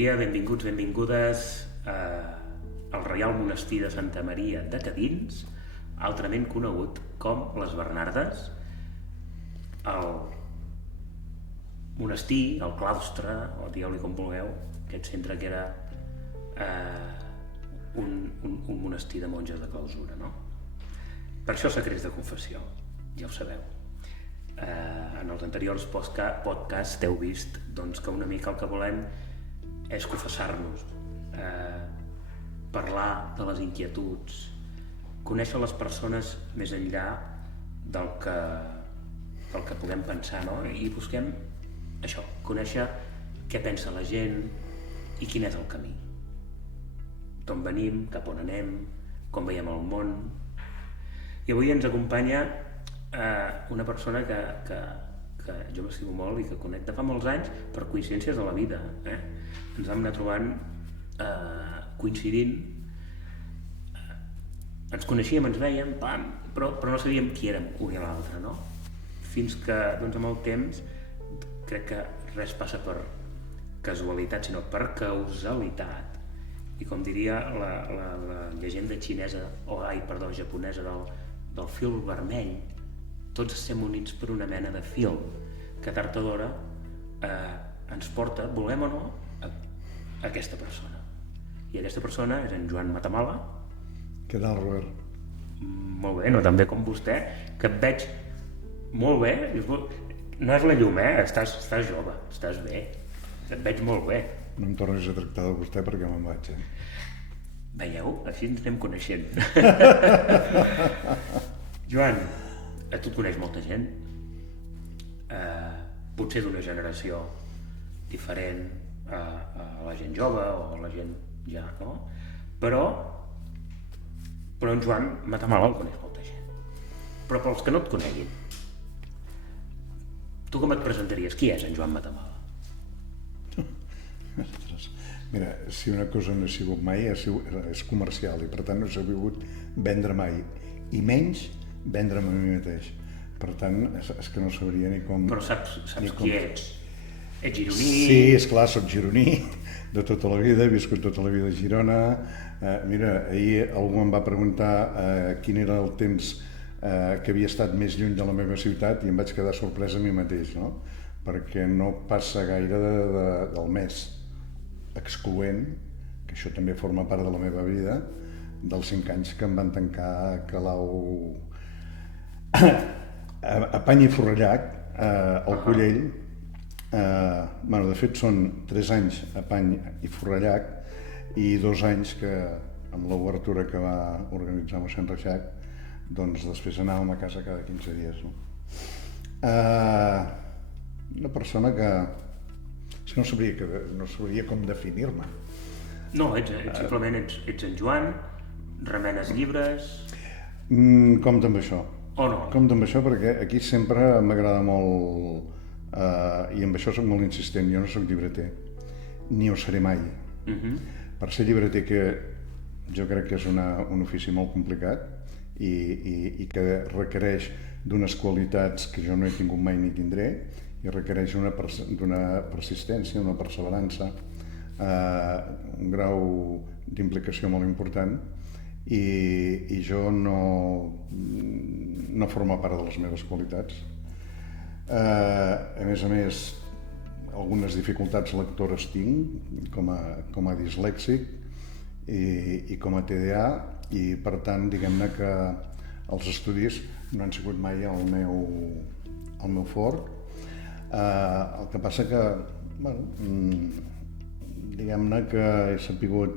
dia, benvinguts, benvingudes al Reial Monestir de Santa Maria de Cadins, altrament conegut com les Bernardes, el monestir, el claustre, o digueu-li com vulgueu, aquest centre que era un monestir de monges de clausura, no? Per això secrets de confessió, ja ho sabeu. En els anteriors podcasts heu vist doncs, que una mica el que volem és confessar-nos, parlar de les inquietuds, conèixer les persones més enllà del que puguem pensar, no? I busquem això, conèixer què pensa la gent i quin és el camí, d'on venim, cap on anem, com veiem el món. I avui ens acompanya una persona que jo m'estimo molt i que conec de fa molts anys per coincidències de la vida. Ens vam anar trobant, coincidint, ens coneixíem, ens vèiem, però no sabíem qui érem un i l'altre, no? Fins que, doncs, amb el temps, crec que res passa per casualitat, sinó per causalitat. I com diria la llegenda xinesa, japonesa del fil vermell, tots estem units per una mena de fil que tard o d'hora ens porta, volem o no, a aquesta persona. I aquesta persona és en Joan Matamala. Què tal, Robert? Molt bé, no tan bé com vostè, que et veig molt bé. No és la llum, estàs jove, estàs bé, et veig molt bé. No em tornis a tractar de vostè perquè me'n vaig, Veieu? Així ens anem coneixent. Joan, a tu et coneix molta gent, potser d'una generació diferent a la gent jove o a la gent ja, no? Però en Joan Matamala el coneix molta gent. Però pels que no et coneguin, tu com et presentaries? Qui és en Joan Matamala? Mira, si una cosa no he sigut mai és comercial i per tant no he sabut vendre mai i menys vendre'm a mi mateix. Per tant, és que no sabria ni com... Però saps qui ets? Ets gironí? Sí, esclar, soc gironí de tota la vida, he viscut tota la vida a Girona. Mira, ahir algú em va preguntar quin era el temps que havia estat més lluny de la meva ciutat i em vaig quedar sorprès a mi mateix, no? Perquè no passa gaire del mes, excloent, que això també forma part de la meva vida, dels 5 anys que em van tancar a Calau, a Pany i Forrellac, al Collell. De fet són 3 anys a Pany i Forrellac i 2 anys que amb l'obertura que va organitzar mossèn Reixac, doncs després anàvem a casa cada 15 dies. Una persona que no sabria com definir-me. No, simplement ets en Joan, remenes llibres... Compte amb això. O no? Compte amb això perquè aquí sempre m'agrada molt, i amb això soc molt insistent, jo no soc llibreter, ni ho seré mai. Per ser llibreter, que jo crec que és un ofici molt complicat i que requereix d'unes qualitats que jo no he tingut mai ni tindré, i requereix d'una persistència, una perseverança, un grau d'implicació molt important i jo no forma part de les meves qualitats. A més, algunes dificultats lectores tinc com a dislèxic i com a TDA i per tant diguem-ne que els estudis no han sigut mai el meu fort. El que passa que, diguem-ne que he sapigut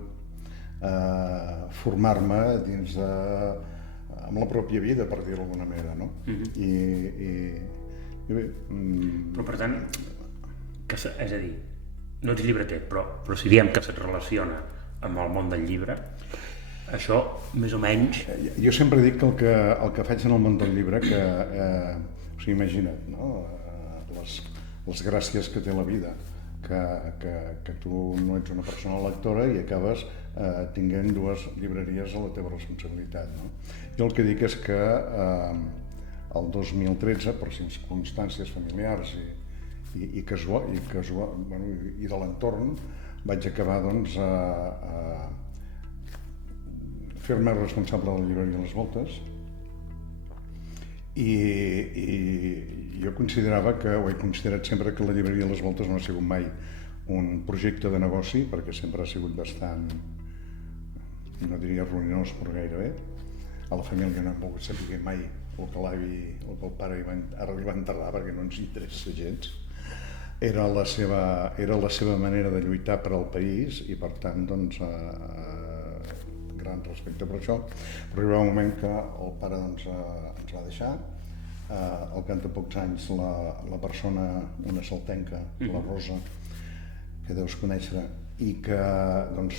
formar-me dins amb la pròpia vida, per dir-ho d'alguna manera, no? I bé... Però per tant, és a dir, no ets llibreter, però si diem que se't relaciona amb el món del llibre, això, més o menys... Jo sempre dic que el que faig en el món del llibre, o sigui, imagina't, no? Les gràcies que té la vida, que tu no ets una persona lectora i acabes tinguent 2 llibreries a la teva responsabilitat, no? Jo el que dic és que el 2013, per circumstàncies familiars i de l'entorn, vaig acabar doncs, fer-me responsable de la llibreria Les Voltes i jo considerava que, o he considerat sempre que la llibreria Les Voltes no ha sigut mai un projecte de negoci, perquè sempre ha sigut bastant, no diria ruïnós, però gairebé. A la família no hem volgut saber mai el que l'avi o que el pare li va enterrar, perquè no ens interessa gens. Era la seva manera de lluitar per al país i, per tant, doncs, gran respecte per això. Però hi va un moment que el pare doncs, ens va deixar. Al cap de pocs anys la persona, una saltenca, la Rosa, que deus conèixer, i que doncs,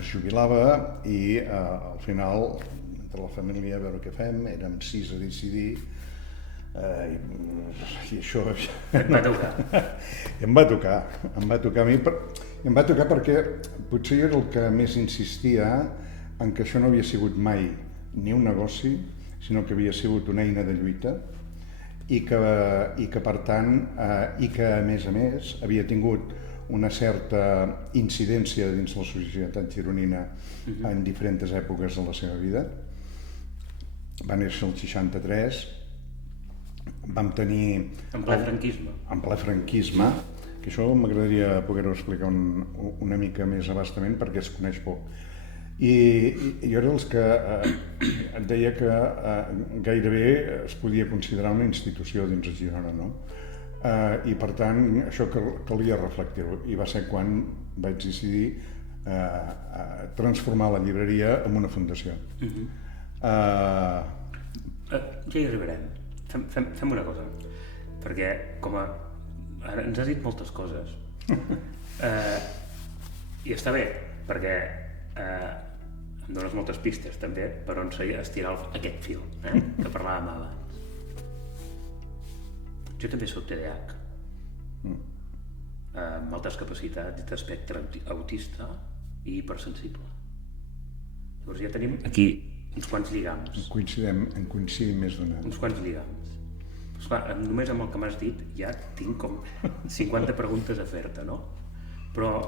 es jubilava i al final, entre la família, a veure què fem, érem 6 a decidir i això... Et va tocar? Em va tocar a mi, em va tocar perquè potser jo era el que més insistia en que això no havia sigut mai ni un negoci, sinó que havia sigut una eina de lluita i que per tant, i que a més havia tingut una certa incidència dins la societat gironina en diferents èpoques de la seva vida. Va néixer el 63, vam tenir... En ple franquisme. En ple franquisme, que això m'agradaria poder-ho explicar una mica més abastament perquè es coneix poc. I jo era els que et deia que gairebé es podia considerar una institució dins de Girona, no? I per tant això calia reflectir-ho, i va ser quan vaig decidir transformar la llibreria en una fundació. Ja hi arribarem. Fem una cosa, perquè ara ens has dit moltes coses i està bé, perquè em dones moltes pistes també per on estirar aquest fil que parlàvem abans. Jo també soc TDAH, amb altes capacitats d'espectre autista i hipersensible. Llavors ja tenim aquí uns quants lligams. En coincidim més d'una. Uns quants lligams. Pues clar, només amb el que m'has dit ja tinc com 50 preguntes a fer-te, no? Però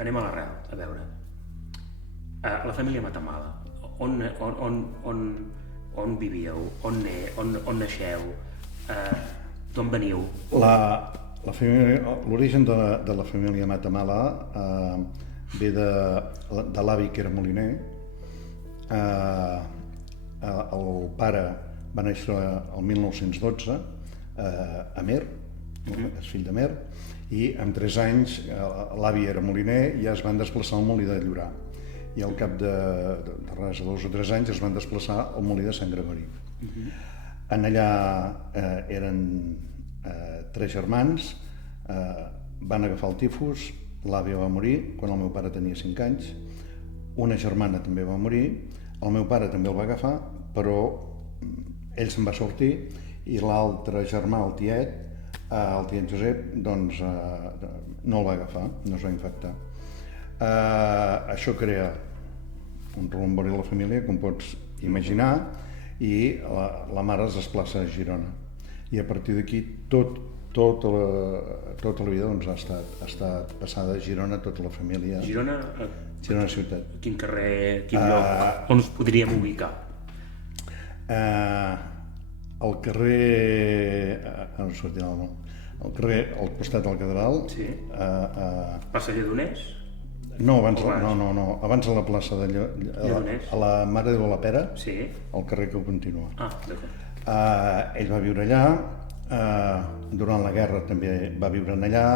anem a l'arrel, a veure. La família Matamala, on vivíeu, on naixeu, d'on veniu? L'origen de la família Matamala ve de l'avi, que era moliner. El pare va néixer el 1912 a Mer, és fill de Mer, i amb 3 anys l'avi era moliner i ja es van desplaçar al molí de Llorar. I al cap de res, 2 o 3 anys es van desplaçar al molí de Sant Gregori. En allà eren 3 germans, van agafar el tifus, l'àvia va morir quan el meu pare tenia 5 anys, una germana també va morir, el meu pare també el va agafar, però ell se'n va sortir i l'altre germà, el tiet Josep, doncs no el va agafar, no es va infectar. Això crea un rebombori a la família, com pots imaginar, i la mare es desplaça a Girona. I a partir d'aquí tota la vida doncs, ha estat passada a Girona, tota la família. Girona ciutat. Quin carrer, quin lloc, on us podríem ubicar? El carrer... no sortirà el nom. El carrer al costat del Catedral. Sí. Plaça Lledoners? No, abans a la plaça de Lledoners. A la Mare de la Pera, sí. El carrer que continua. D'acord. Ell va viure allà, durant la guerra també va viure allà,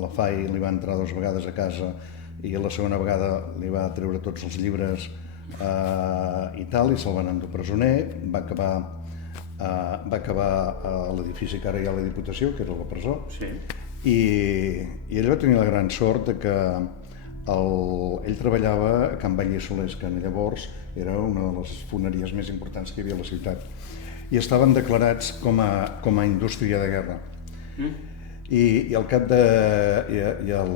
la FAI li va entrar 2 vegades a casa i la segona vegada li va treure tots els llibres i tal, i se'l van endur presoner. Va acabar a l'edifici que ara hi ha la Diputació, que era la presó, sí. I ell va tenir la gran sort que ell treballava a Can Batlle Solers, que llavors era una de les foneries més importants que hi havia a la ciutat, i estaven declarats com a indústria de guerra. I al cap de... I el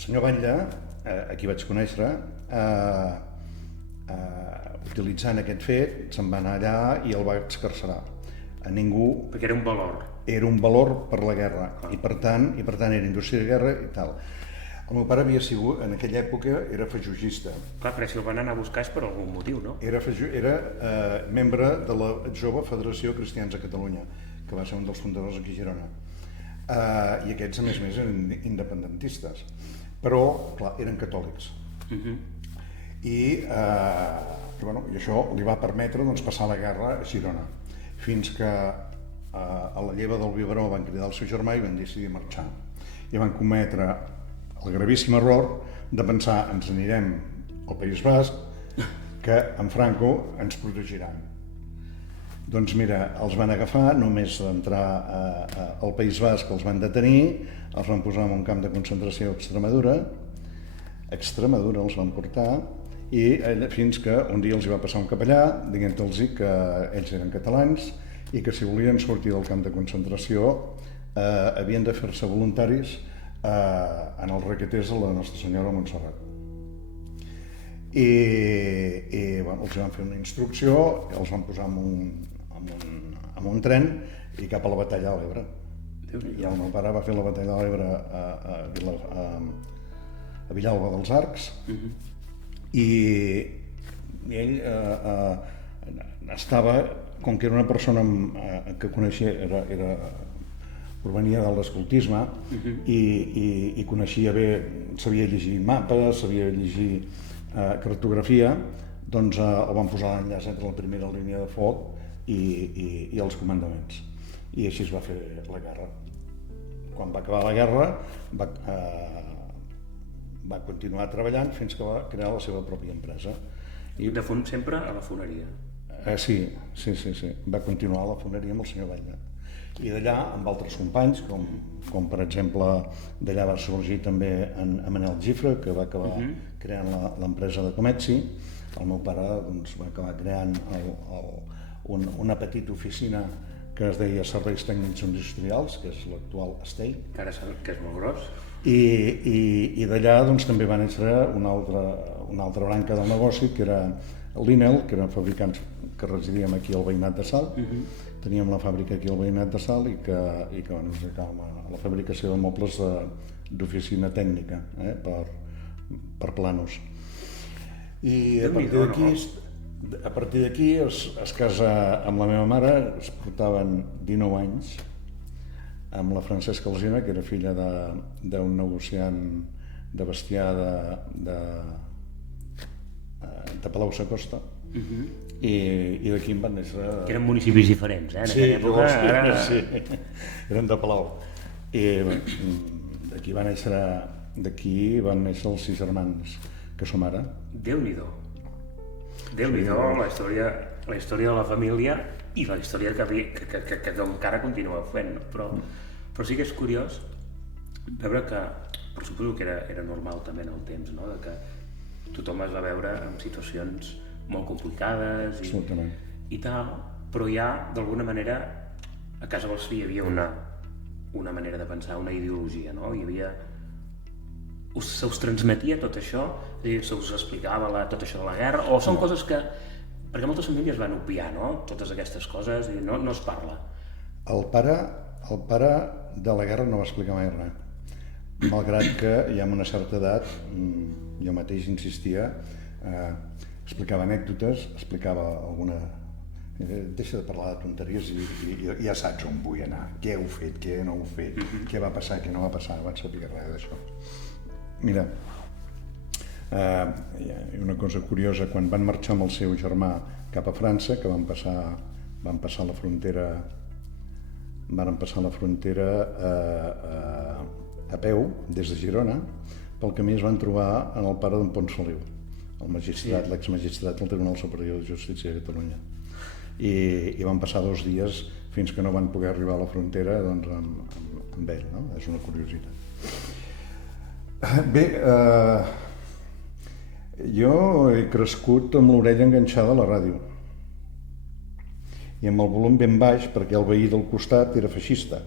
senyor Batlle, a qui vaig conèixer, utilitzant aquest fet, se'n va anar allà i el va excarcerar. A ningú... Perquè era un valor. era un valor per la guerra i per tant era indústria de guerra i tal. El meu pare havia sigut, en aquella època, era fajugista. Clar, però si el van anar a buscar és per algun motiu, no? Era membre de la jove Federació Cristians de Catalunya, que va ser un dels fundadors aquí a Girona. I aquests, a més, eren independentistes. Però, clar, eren catòlics. I això li va permetre passar la guerra a Girona, fins que a la lleva del biberó van cridar el seu germà i van decidir marxar. I van cometre el gravíssim error de pensar ens anirem al País Basc, que en Franco ens protegiran. Doncs mira, els van agafar, només d'entrar al País Basc els van detenir, els van posar en un camp de concentració a Extremadura els van portar, i fins que un dia els hi va passar un capellà dient-los que ells eren catalans i que si volien sortir del camp de concentració havien de fer-se voluntaris en els requeters de la Nostra Senyora de Montserrat. I els van fer una instrucció, els van posar en un tren i cap a la batalla a l'Ebre. I el meu pare va fer la batalla a l'Ebre a Villalba dels Arcs, i ell estava, com que era una persona que coneixia, provenia de l'escoltisme i coneixia bé, sabia llegir mapes, sabia llegir cartografia, doncs el van posar l'enllaç entre la primera línia de foc i els comandaments. I així es va fer la guerra. Quan va acabar la guerra va continuar treballant fins que va crear la seva pròpia empresa. De fons sempre a la foneria? Sí. Va continuar a la foneria amb el senyor Batlle. I d'allà, amb altres companys, com per exemple, d'allà va sorgir també en Manel Gifre, que va acabar creant l'empresa de Cometsi. El meu pare va acabar creant una petita oficina que es deia Serveis Tècnics Industrials, que és l'actual Estell. Que és molt gros. I d'allà també va néixer una altra branca del negoci, que era l'Inel, que eren fabricants que residíem aquí al veïnat de Salt. Teníem la fàbrica aquí al veïnat de Salt i que ens dedicàvem a la fabricació de mobles d'oficina tècnica per planos. I a partir d'aquí es casa amb la meva mare, es portaven 19 anys, amb la Francesca Alsina, que era filla d'un negociant de bestiar de Palau-sacosta, i d'aquí em van néixer... Que eren municipis diferents, en aquella època. Sí, eren de Palau. I d'aquí van néixer els 6 germans que som ara. Déu-n'hi-do, la història de la família i la història que encara continua fent, però sí que és curiós veure que, però suposo que era normal també en el temps, no? Que tothom es va veure en situacions molt complicades i tal, però ja d'alguna manera a casa vostra hi havia una manera de pensar, una ideologia, no? Hi havia... Se us transmetia tot això? Se us explicava tot això de la guerra? O són coses que... Perquè moltes famílies van obviar, no? Totes aquestes coses i no es parla. El pare de la guerra no va explicar mai res. Malgrat que ja amb una certa edat, jo mateix insistia, explicava anècdotes, explicava alguna... Deixa de parlar de tonteries i ja saps on vull anar, què heu fet, què no heu fet, què va passar, què no va passar, no vaig saber res d'això. Mira, hi ha una cosa curiosa, quan van marxar amb el seu germà cap a França, que van passar la frontera a peu, des de Girona, pel camí es van trobar en el pare d'en Pons Feliu, el magistrat, l'exmagistrat del Tribunal Superior de Justícia de Catalunya. I van passar 2 dies fins que no van poder arribar a la frontera amb ell, no? És una curiositat. Bé, jo he crescut amb l'orella enganxada a la ràdio i amb el volum ben baix perquè el veí del costat era feixista.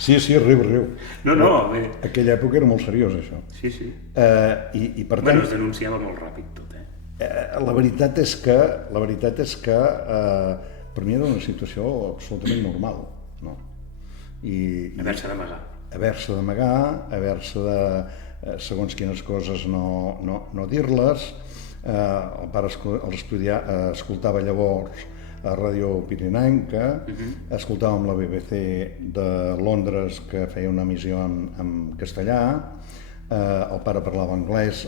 Sí, riu. No, bé. Aquella època era molt seriós, això. Sí. I per tant... Bueno, es denunciava molt ràpid tot, La veritat és que per mi era una situació absolutament normal, no? Haver-se d'amagar. Haver-se d'amagar, haver-se de segons quines coses no dir-les. El pare escoltava llavors a Ràdio Pirinenca, escoltàvem la BBC de Londres que feia una emissió en castellà, el pare parlava anglès,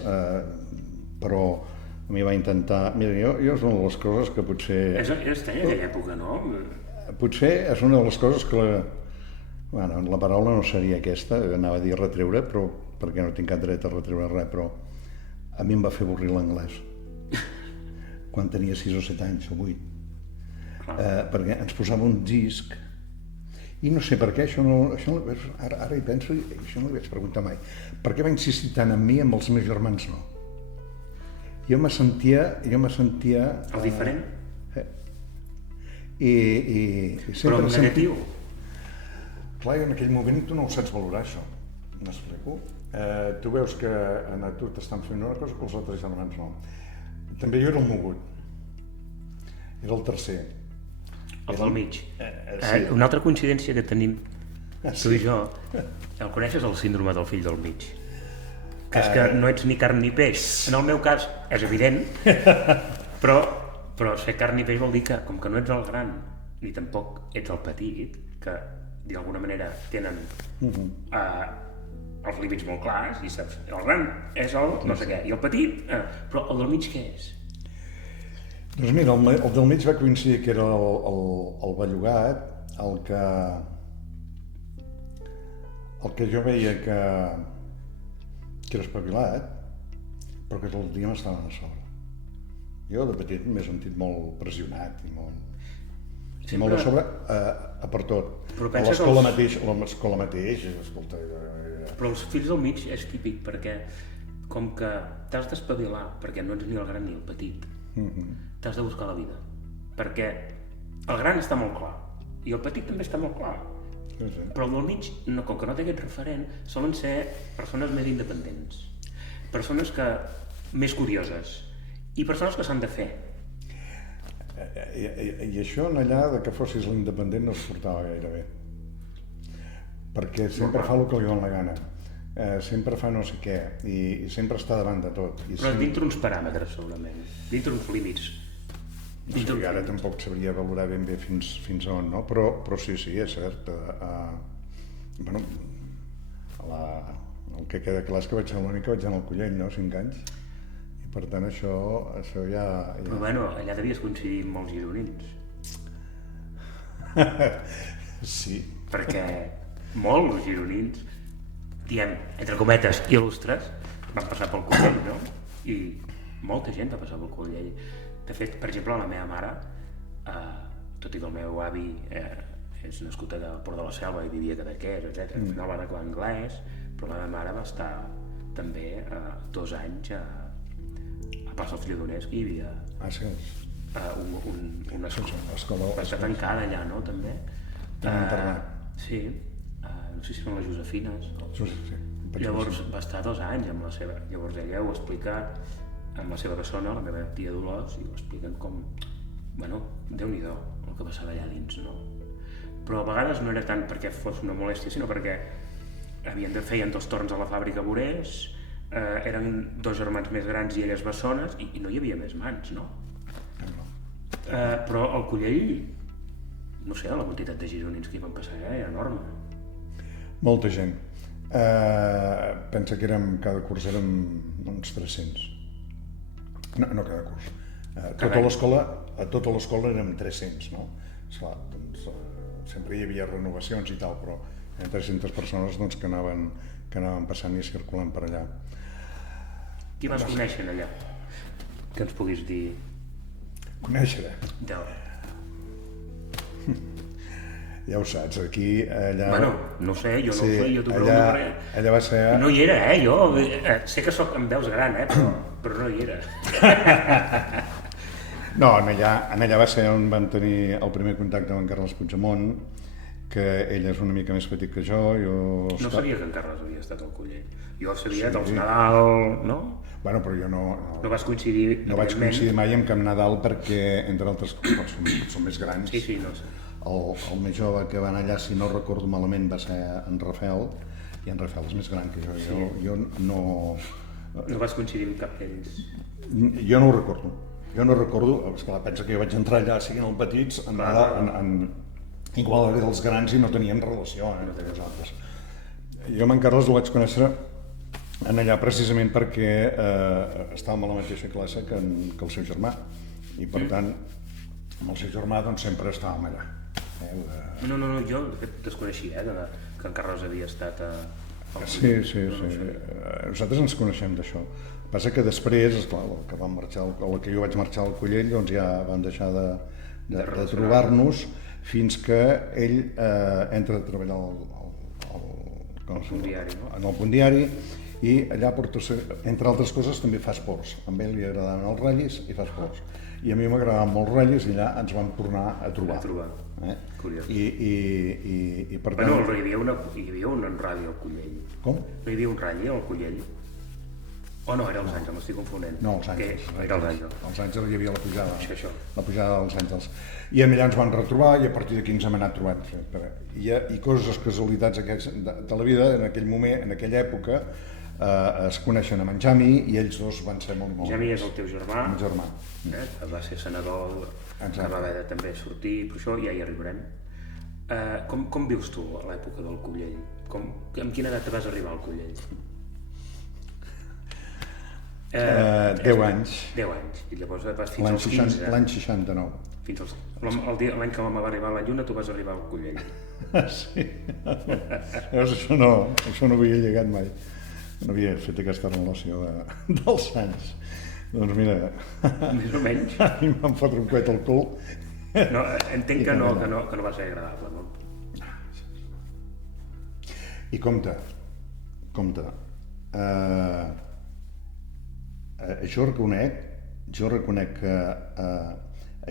però a mi va intentar... Mira, jo és una de les coses que potser... És estrany aquella època, no? Potser és una de les coses que... Bueno, la paraula no seria aquesta, anava a dir retreure, però perquè no tinc cap dret a retreure res, però a mi em va fer avorrir l'anglès. Quan tenia 6 o 7 anys o 8. Perquè ens posava un disc i no sé per què, ara hi penso i això no li vaig preguntar mai. Per què va insistir tant en mi amb els meus germans no? Jo me sentia... El diferent? I però en negatiu? Clar, en aquell moment tu no ho saps valorar, això. M'explico? Tu veus que a tu t'estan fent una cosa que els altres germans no. També jo era el mogut. Era el tercer. El del mig. Sí. Una altra coincidència que tenim tu i jo, el coneixes, el síndrome del fill del mig. Que és que no ets ni carn ni peix. En el meu cas és evident, però ser carn ni peix vol dir que, com que no ets el gran, ni tampoc ets el petit, que d'alguna manera tenen els límits molt clars, i saps, el gran és el no sé què, i el petit, però el del mig què és? Doncs mira, el del mig va coincidir que era el bellugat, el que jo veia que era espavilat, però que tot el dia m'estaven a sobre. Jo de petit m'he sentit molt pressionat i molt a sobre per tot. A l'escola mateix, escolta... Però els fills del mig és típic, perquè com que t'has d'espavilar, perquè no ets ni el gran ni el petit, t'has de buscar la vida. Perquè el gran està molt clar, i el petit també està molt clar. Sí. Però el del mig, com que no té aquest referent, solen ser persones més independents, persones més curioses, i persones que s'han de fer. I això allà de que fossis l'independent no es portava gaire bé. Perquè sempre fa el que li dona la gana. Sempre fa no sé què, i sempre està davant de tot. Però dintre uns paràmetres, segurament. Dintre uns límits. No sé, ara tampoc sabria valorar ben bé fins on, no? Però sí, és cert. Bueno, el que queda clar és que vaig ser l'únic que vaig anar al Collell, no? 5 anys. I per tant això ja... Però bueno, allà devies coincidir amb molts gironins. Sí. Perquè molts gironins, diem, entre cometes, il·lustres, van passar pel Collell, no? I molta gent va passar pel Collell. De fet, per exemple, la meva mare, tot i que el meu avi és nascut a Port de la Selva i vivia a Cadaqués, etc. Al final van acabar anglès, però la meva mare va estar també 2 anys a Plaça dels Lledoners, que hi havia una escola. Va estar tancada allà, no? També. Sí, no sé si són les Josefines. Sí. Llavors va estar 2 anys amb la seva... Llavors ella ho ha explicat amb la seva bessona, la meva tia Dolors, i ho expliquen com... Bueno, Déu-n'hi-do el que passava allà dins, no? Però a vegades no era tant perquè fos una molèstia, sinó perquè feien 2 torns a la fàbrica Borés, eren 2 germans més grans i elles bessones, i no hi havia més mans, no? Però al Collell, no sé, la quantitat de gironins que hi van passar allà era enorme. Molta gent. Pensa que cada curs érem uns 300. No cada curs. A tota l'escola érem 300, no? Esclar, doncs sempre hi havia renovacions i tal, però hi ha 300 persones doncs, que anaven passant i circulant per allà. Qui vas conèixer allà? Que ens puguis dir... Conèixer? Ja ho saps, aquí, allà... Bueno, no sé, jo no ho sé, jo t'ho pregunto. Allà va ser... No hi era, jo sé que em veus gran, però no hi era. No, allà va ser on van tenir el primer contacte amb en Carles Puigdemont que ell és una mica més petit que jo. No sabia que en Carles havia estat al Collell. Jo sabia dels Nadal, no? Bueno, però jo no vas coincidir, no vaig coincidir mai amb cap Nadal perquè, entre altres coses, són més grans. Sí, no sé. El més jove que va anar allà, si no recordo malament, va ser en Rafael, i en Rafael és més gran que jo. Sí. Jo no... No vas coincidir amb cap d'ells? Jo no ho recordo. Jo no recordo, esclar, pensa que jo vaig entrar allà siguin els petits, igual era dels grans i no teníem relació entre nosaltres. Jo amb en Carles el vaig conèixer en allà precisament perquè estàvem a la mateixa classe que el seu germà, i per tant amb el seu germà doncs sempre estàvem allà. No, jo de fet desconeixia que en Carles havia estat a... Sí. Nosaltres ens coneixem d'això. Passa que després, esclar, que jo vaig marxar al Collell, doncs ja vam deixar de trobar-nos fins que ell entra a treballar en el Punt Diari, i allà, entre altres coses, també fa esports. A ell li agradaven els ratllis i fa esports. I a mi m'agradaven molt els ratllis i allà ens vam tornar a trobar. Curiós. I per tant... Bueno, hi havia un rally al Collell. Com? No hi havia un rally al Collell? O no, era els Àngels, m'estic confonent. No, els Àngels. Era els Àngels. Els Àngels hi havia la pujada. Això. La pujada dels Àngels. I allà ens vam retrobar i a partir d'aquí ens hem anat trobant. I coses, casualitats de la vida, en aquell moment, en aquella època, es coneixen amb en Jami i ells dos van ser molt... Jami és el teu germà. El germà. Va ser senador, que va haver de també sortir, però això ja hi arribarem. Com vius tu a l'època del Collell? Amb quina edat vas arribar al Collell? 10 anys. 10 anys. I llavors vas fins als 15. L'any 69. L'any que vam arribar a la Lluna, tu vas arribar al Collell. Sí. Llavors això no ho havia llegat mai. No havia fet aquesta relació dels anys. Doncs mira... Més o menys. A mi em van fotre un coet al cul. No, entenc que no va ser agradable, no? I compte. Jo reconec que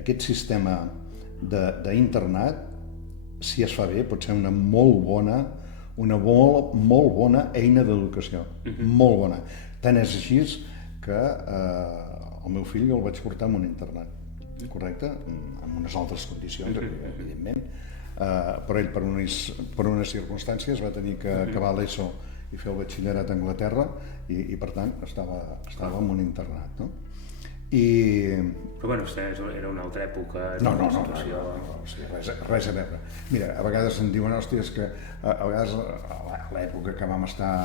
aquest sistema d'internat, si es fa bé, pot ser una molt bona eina d'educació. Molt bona. Tant és així que el meu fill el vaig portar a un internat, correcte? En unes altres condicions, evidentment. Però ell, per unes circumstàncies, va tenir que acabar l'ESO i fer el batxillerat a Anglaterra i per tant estava en un internat, no? Però bueno, era una altra època, no, res a veure. Mira, a vegades em diuen, hòstia, és que a vegades a l'època que vam estar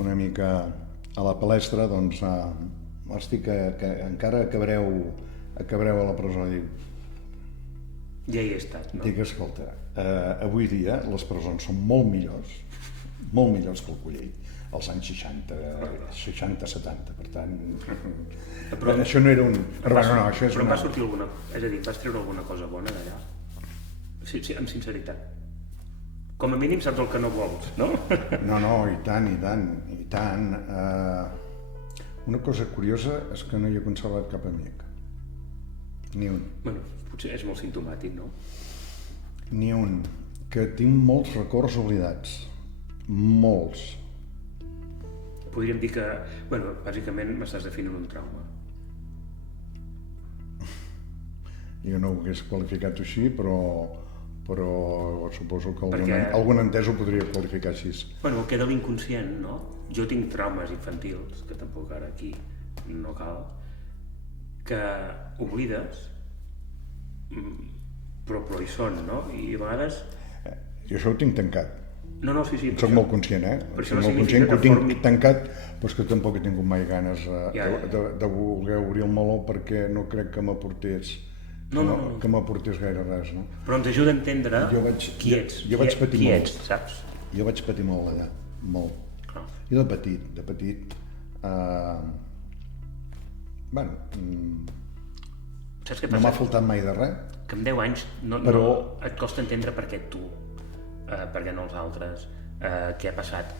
una mica a la palestra, doncs, hòstia, que encara acabareu a la presó. Ja hi he estat, no? Dic, escolta, avui dia les presons són molt millors que el Collell, als anys 60, 70, per tant... Però això no era un... Però em va sortir alguna... És a dir, vas treure alguna cosa bona d'allà? Sí, amb sinceritat. Com a mínim saps el que no vols, no? No, i tant. Una cosa curiosa és que no hi he conservat cap amic. Ni un. Bueno, potser és molt simptomàtic, no? Ni un. Que tinc molts records oblidats. Molts. Podríem dir que, bueno, bàsicament m'estàs definint un trauma. Jo no ho hagués qualificat així, però suposo que algun entès ho podria qualificar així. Bueno, queda l'inconscient, no? Jo tinc traumes infantils, que tampoc ara aquí no cal, que oblides, però hi són, no? I a vegades... Jo això ho tinc tancat. No, sí. Soc molt conscient, Soc molt conscient que ho tinc tancat, però és que tampoc he tingut mai ganes de voler obrir el meló perquè no crec que m'aportés que m'aportés gaire res, no? Però ens ajuda a entendre qui ets. Jo vaig patir qui molt. Ets, saps? Jo vaig patir molt allà, molt. I de petit... Bueno... Saps què passa? No m'ha faltat mai de res. Que amb 10 anys et costa entendre per què tu, per què no els altres, què ha passat.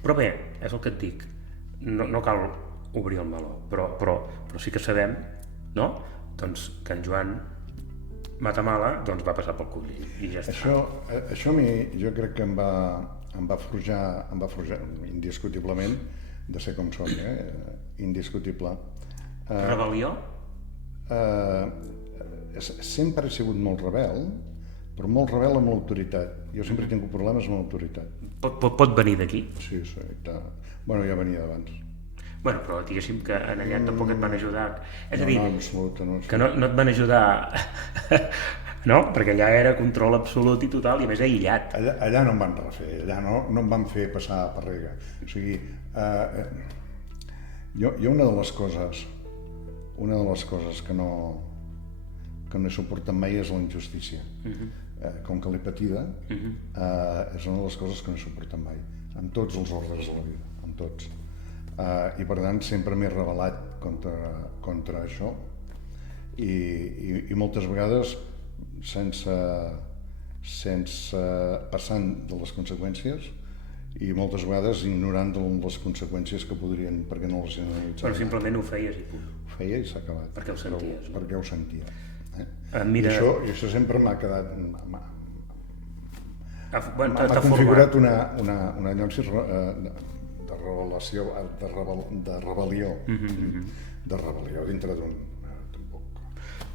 Però bé, és el que et dic, no cal obrir el meló, però sí que sabem, no? Doncs que en Joan Matamala, doncs va passar pel Collell i ja està. Això a mi jo crec que em va forjar indiscutiblement de ser com soc, indiscutible. Rebel·lió? Sempre he sigut molt rebel, però molt rebel amb l'autoritat. Jo sempre he tingut problemes amb l'autoritat. Pot venir d'aquí? Sí. Bueno, ja venia d'abans. Bueno, però diguéssim que en allà tampoc et van ajudar. És a dir, No, absolut, no. que no et van ajudar, no? Perquè allà era control absolut i total, i a més aïllat. Allà no em van refer, allà no em van fer passar per rega. O sigui, jo una de les coses que no he suportat mai és la injustícia. Com que l'he patida, és una de les coses que no he suportat mai, en tots els ordres de la vida, en tots. I per tant sempre m'he rebel·lat contra això i moltes vegades sense passant de les conseqüències i moltes vegades ignorant de les conseqüències que podrien, perquè no les analitzava. Però simplement ho feies i punt. Ho feia i s'ha acabat. Perquè ho senties. Perquè ho sentia. Mira... I això sempre m'ha quedat... M'ha M'ha configurat una llocs de revelació, de rebel·lió, de rebel·lió dintre d'un...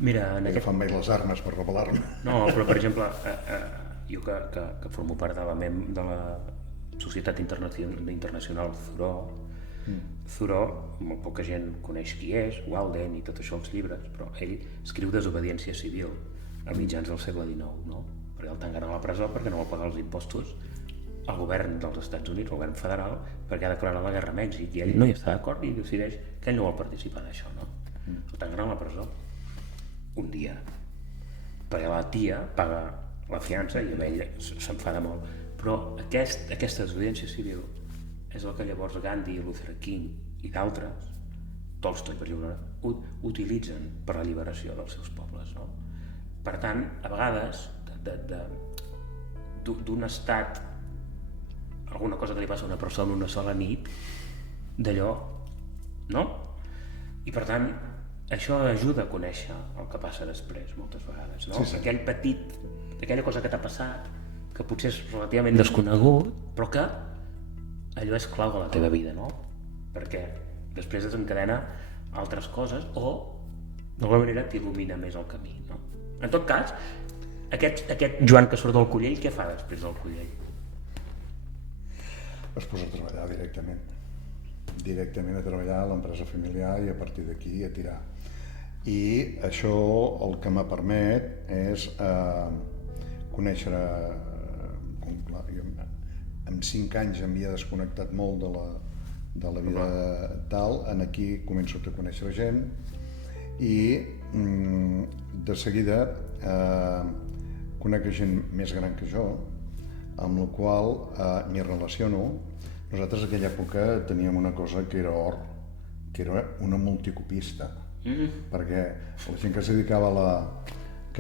Mira, No fan mai les armes per rebel·lar-me. No, però per exemple, jo que formo part de la Societat Internacional Thoreau, molt poca gent coneix qui és, Walden i tot això, els llibres, però ell escriu Desobediència civil a mitjans del segle XIX, no? Perquè el tanguen a la presó perquè no vol pagar els impostos al govern dels Estats Units, el govern federal, perquè ha declarat la guerra a Mèxic, i ell no hi està d'acord i decideix que ell no vol participar d'això, no? El tanguen a la presó un dia, perquè la tia paga la fiança i amb ell s'enfada molt, però aquesta desobediència civil és el que llavors Gandhi, Luther King i d'altres, Tolstoi per exemple, utilitzen per la lliberació dels seus pobles, no? Per tant, a vegades d'un estat, alguna cosa que li passa a una persona una sola nit, d'allò, no? I per tant, això ajuda a conèixer el que passa després, moltes vegades, no? Sí. Aquella cosa que t'ha passat, que potser és relativament desconegut, però que allò és clau de la teva vida, no? Perquè després desencadena altres coses o d'alguna manera t'il·lumina més el camí, no? En tot cas, aquest Joan que surt del Collell, què fa després del Collell? Es posa a treballar directament a treballar a l'empresa familiar i a partir d'aquí a tirar. I això el que me permet és conèixer, jo amb 5 anys m'havia desconnectat molt de la vida tal, aquí començo a conèixer gent i de seguida conec gent més gran que jo, amb la qual m'hi relaciono. Nosaltres en aquella època teníem una cosa que era or, que era una multicopista, perquè la gent que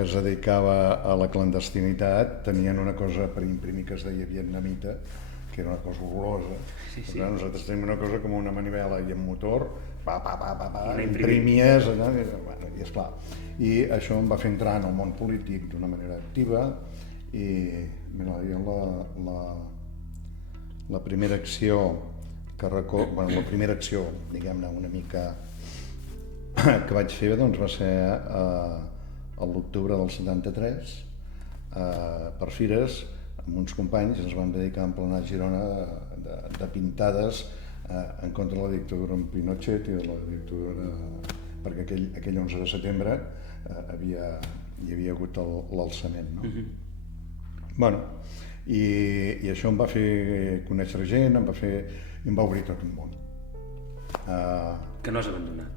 es dedicava a la clandestinitat tenien una cosa per imprimir que es deia vietnamita, que era una cosa horrorosa. Sí. Nosaltres tenim una cosa com una manivela i amb motor, imprimies, i esclar. I això em va fer entrar en el món polític d'una manera activa i mira, la primera acció la primera acció, diguem-ne, una mica que vaig fer doncs, va ser a l'octubre del 73 per Fires, amb uns companys ens vam dedicar a emplenar Girona de pintades en contra de la dictadura en Pinochet i de la dictadura, perquè aquell 11 de setembre hi havia hagut l'alçament, no? Bueno, i això em va fer conèixer gent, em va obrir tot un món. Que no has abandonat?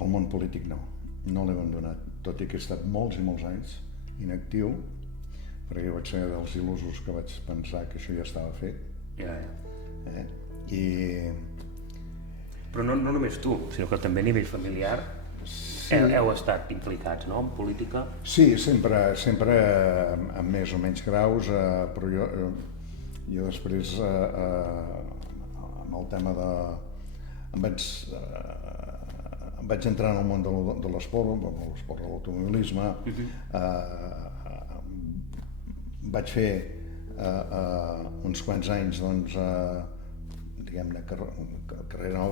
El món polític no l'he abandonat, tot i que he estat molts i molts anys inactiu, perquè vaig ser dels il·lusos que vaig pensar que això ja estava fet. Però no només tu, sinó que també a nivell familiar heu estat implicats, no?, en política? Sí, sempre amb més o menys graus, però jo després amb el tema vaig entrar en el món de l'esport, de l'automobilisme, vaig fer uns quants anys, doncs, diguem-ne, carrera.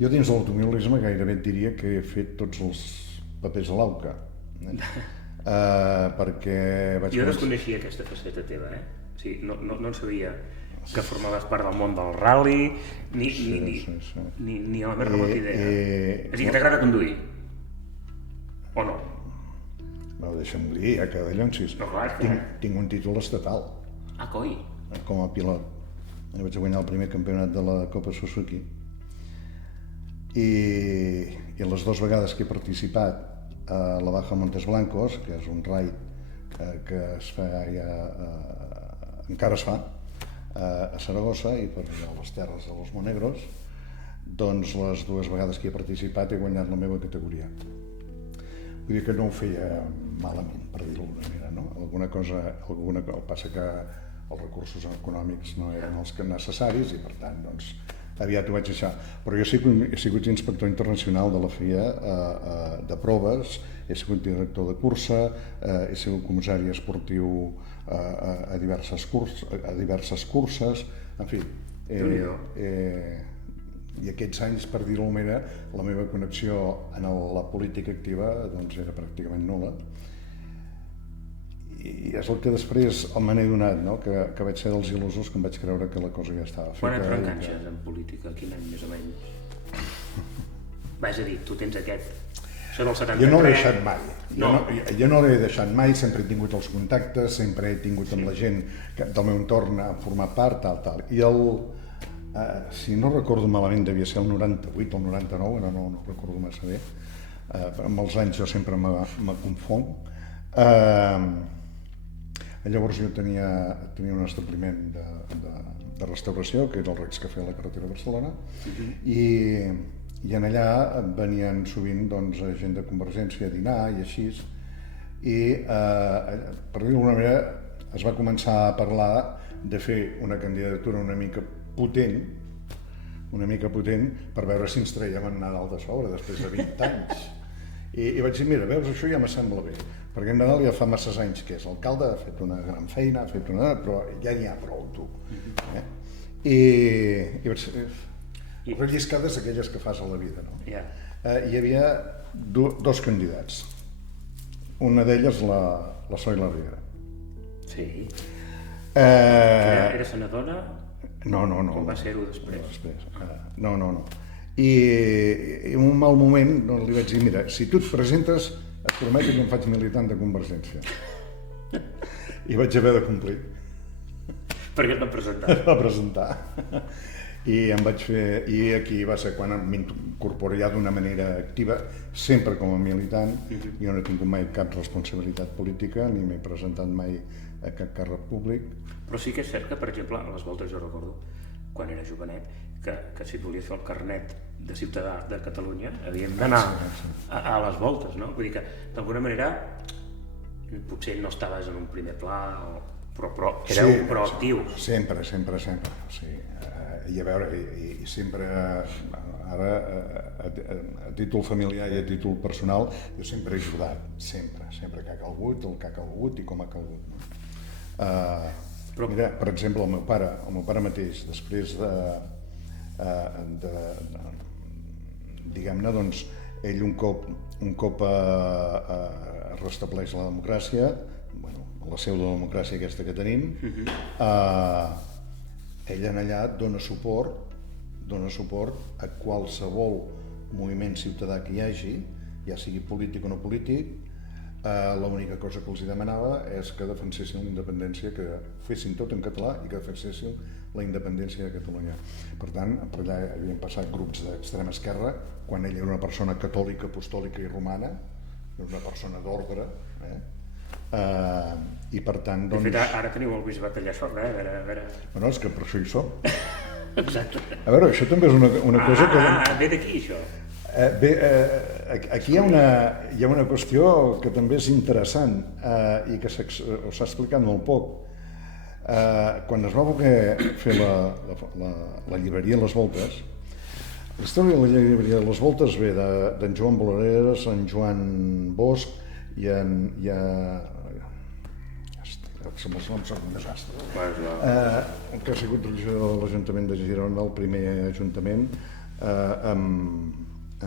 Jo dins de l'automobilisme gairebé et diria que he fet tots els papers a l'AUCA, perquè vaig... Jo desconeixia aquesta faceta teva, O sigui, no en sabia que formaves part del món del rally, ni a la més remota idea. És a dir, que t'agrada conduir? O no? No, deixa'm dir, a Cadellonsis. No, clar, tinc un títol estatal. Ah, coi! Com a pilot. Vaig guanyar el primer campionat de la Copa Suzuki. I les 2 vegades que he participat a la Baja Montes Blancos, que és un raid que es fa ja... encara es fa, a Saragossa i per allà a les terres de los Monegros, doncs les 2 vegades que he participat he guanyat la meva categoria. Vull dir que no ho feia malament, per dir-ho d'alguna manera, no? Alguna cosa passa que els recursos econòmics no eren els necessaris i per tant, doncs, aviat ho vaig deixar. Però jo he sigut inspector internacional de la FIA de proves, he sigut director de cursa, he sigut comissari esportiu a diverses curses, en fi. I aquests anys, per dir-ho d'alguna manera, la meva connexió en la política activa doncs, era pràcticament nul·la. I és el que després me n'he donat, no? Que vaig ser dels il·lusos que em vaig creure que la cosa ja estava feta. Quan et reenganxes en política? Quin any més o menys? És a dir, tu tens aquest... Això del 73... Jo no l'he deixat mai. Jo no l'he deixat mai, sempre he tingut els contactes, sempre he tingut amb la gent del meu entorn a formar part, tal. I si no recordo malament, devia ser el 98 o el 99, ara no recordo massa bé, amb els anys jo sempre me confong. Llavors jo tenia un establiment de restauració, que era el Rex Café a la carretera de Barcelona, i en allà venien sovint gent de Convergència a dinar i així, i per dir-ho d'alguna manera es va començar a parlar de fer una candidatura una mica potent per veure si ens traiem en Nadal de sobre després de 20 anys. I vaig dir, mira, veus, això ja me sembla bé, perquè en Nadal ja fa masses anys que és alcalde, ha fet una gran feina, però ja n'hi ha prou, tu. I vaig dir, relliscades aquelles que fas a la vida, no? Hi havia 2 candidats. Una d'elles, la Zoila Riera. Sí. Era senadora? No. Com va ser-ho després? No. I en un mal moment li vaig dir, mira, si tu et presentes et prometo que em faig militant de Convergència. I vaig haver de complir. Per què et van presentar? Es va presentar. I em vaig fer... I aquí va ser quan m'incorporé ja d'una manera activa, sempre com a militant. Jo no he tingut mai cap responsabilitat política, ni m'he presentat mai a cap càrrec públic. Però sí que és cert que, per exemple, a les voltes jo recordo, quan era jovenet, que si volia fer el carnet de ciutadà de Catalunya havíem d'anar a les voltes, no? Vull dir que, d'alguna manera, potser no estaves en un primer pla, però éreu proactius. Sempre. I a veure, i sempre, ara, a títol familiar i a títol personal, jo sempre he ajudat, sempre que ha calgut, el que ha calgut i com ha calgut. Mira, per exemple, el meu pare mateix, després diguem-ne, doncs, ell un cop es restableix la democràcia, la seu de la democràcia aquesta que tenim, ell en allà dona suport a qualsevol moviment ciutadà que hi hagi, ja sigui polític o no polític. L'única cosa que els demanava és que defensessin la independència, que fessin tot en català i que defensessin la independència de Catalunya. Per tant, per allà havien passat grups d'extrema esquerra, quan ell era una persona catòlica, apostòlica i romana, una persona d'ordre, i per tant, doncs... De fet, ara teniu el bisbat allà sort, a veure... Bueno, és que per això hi som. Exacte. A veure, això també és una cosa que... Ve d'aquí, això. Bé, aquí hi ha una qüestió que també és interessant i que s'ha explicat molt poc. Quan es va voler fer la llibreria Les Voltes, La història de la llibreria de les Voltes ve d'en Joan Bolareres, en Joan Bosch i els noms són un desastre. Que ha sigut regidor de l'Ajuntament de Girona, el primer ajuntament, amb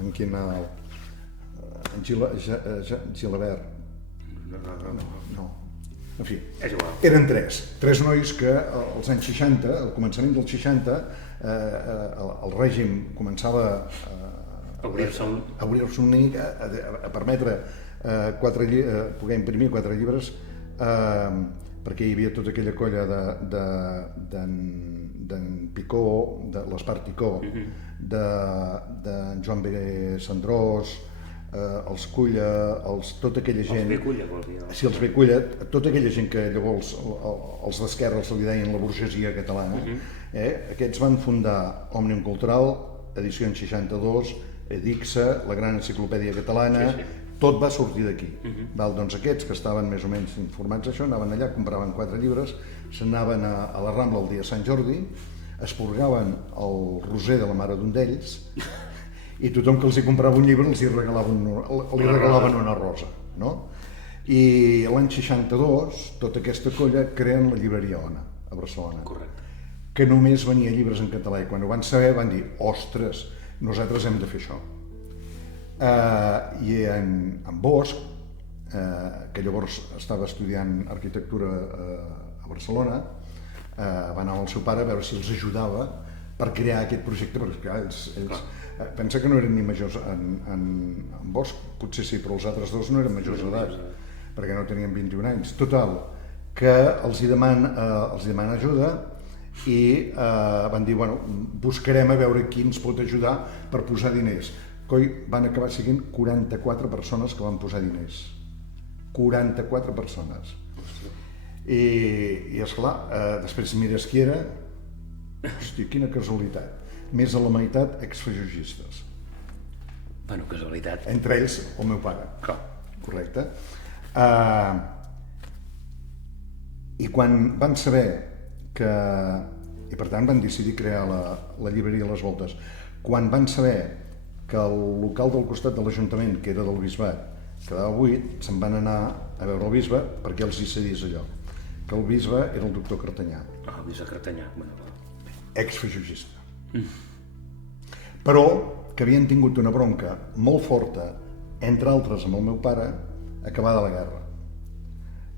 en Quinal, en Gilabert. No. En fi, eren tres nois que als anys 60, al començament dels 60, el règim començava a obrir-se una mica, a permetre poder imprimir 4 llibres, perquè hi havia tota aquella colla d'en Picó, de l'Espart Picó, d'en Joan B. Sandrós, els Culla, tota aquella gent... Els B. Culla, vol dir? Sí, els B. Culla, tota aquella gent que llavors els d'esquerra se li deien la burgesia catalana, aquests van fundar Òmnium Cultural, edicions 62, Edixa, la Gran Enciclopèdia Catalana, tot va sortir d'aquí. Doncs aquests que estaven més o menys informats d'això, anaven allà, compraven 4 llibres, s'anaven a la Rambla el dia de Sant Jordi, esporgaven el roser de la Mare d'un d'ells, i tothom que els hi comprava un llibre li regalaven una rosa, no? I l'any 62 tota aquesta colla creen la llibreria Ona a Barcelona. Correcte. Que només venia llibres en català, i quan ho van saber van dir, ostres, nosaltres hem de fer això. I en Bosch, que llavors estava estudiant arquitectura a Barcelona, va anar amb el seu pare a veure si els ajudava per crear aquest projecte, perquè clar, ells pensa que no eren ni majors, en Bosch potser sí, però els altres dos no eren majors d'edat, perquè no tenien 21 anys. Total, que els hi demana ajuda i van dir, bueno, buscarem a veure qui ens pot ajudar per posar diners. Coi, van acabar siguent 44 persones que van posar diners. 44 persones. I esclar, després mires qui era, hòstia, quina casualitat. Més de la meitat exfajogistes. Bueno, casualitat. Entre ells, el meu pare. Clar. Correcte. I quan van saber que... I per tant van decidir crear la llibreria Les Voltes. Quan van saber que el local del costat de l'Ajuntament, que era del Bisbat, quedava buit, se'n van anar a veure el bisbe perquè els hi cedís allò. Que el bisbe era el doctor Cartanyà. El bisbe Cartanyà, bueno. Exfajogista. Però que havien tingut una bronca molt forta, entre altres amb el meu pare, acabada la guerra.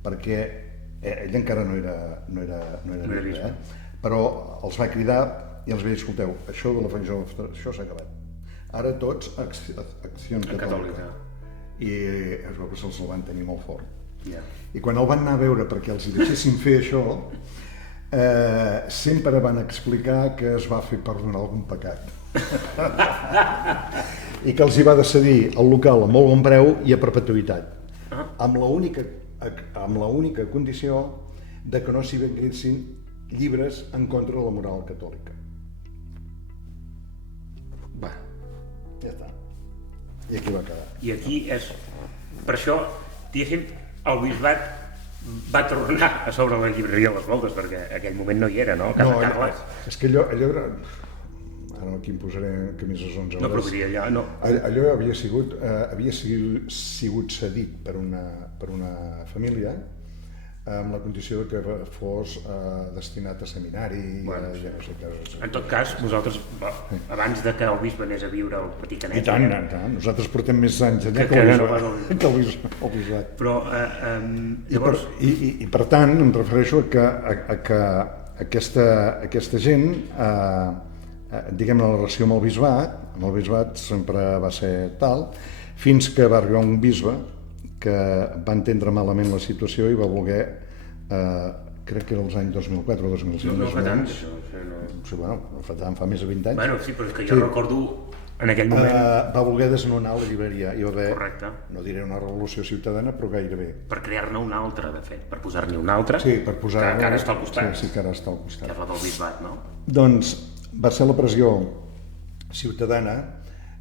Perquè ell encara no era bisbe, però els va cridar i els va dir, escolteu, això de la fajogia, això s'ha acabat. Ara tots Acció Catòlica. I es veu que se'ls el van tenir molt fort. I quan el van anar a veure perquè els hi deixessin fer això, sempre van explicar que es va fer perdonar algun pecat. I que els hi va decidir el local a molt bon preu i a perpetuïtat, amb l'única condició de que no s'hi venguessin llibres en contra de la moral catòlica. Va, ja està. I aquí va quedar. I aquí és... Per això, diguéssim, el bisbat va tornar a sobre la llibreria de Les Voltes, perquè en aquell moment no hi era, no? Casa Carles. És que allò era... Ara aquí em posaré camises 11 hores. No, però vull dir allò, no. Allò havia sigut cedit per una família amb la condició que fos destinat a seminari i ja no sé què. En tot cas, vosaltres, abans de que el bisbe anés a viure al Vaticanet... I tant, nosaltres portem més anys allà que el bisbat. Però, llavors... I per tant, em refereixo a que aquesta gent, diguem, la relació amb el bisbat sempre va ser tal, fins que va arribar un bisbe que va entendre malament la situació i va voler, crec que era els anys 2004 o 2005, no fa tant, això. Sí, bueno, fa més de 20 anys. Bueno, sí, però és que jo recordo en aquell moment... Va voler desnonar la llibreria. Hi va haver, correcte, no diré una revolució ciutadana, però gairebé. Per crear-ne una altra, de fet, per posar-ne una altra, sí, per posar que ara està al costat. Sí, que ara està al costat. Que és la del bisbat, no? Doncs va ser la pressió ciutadana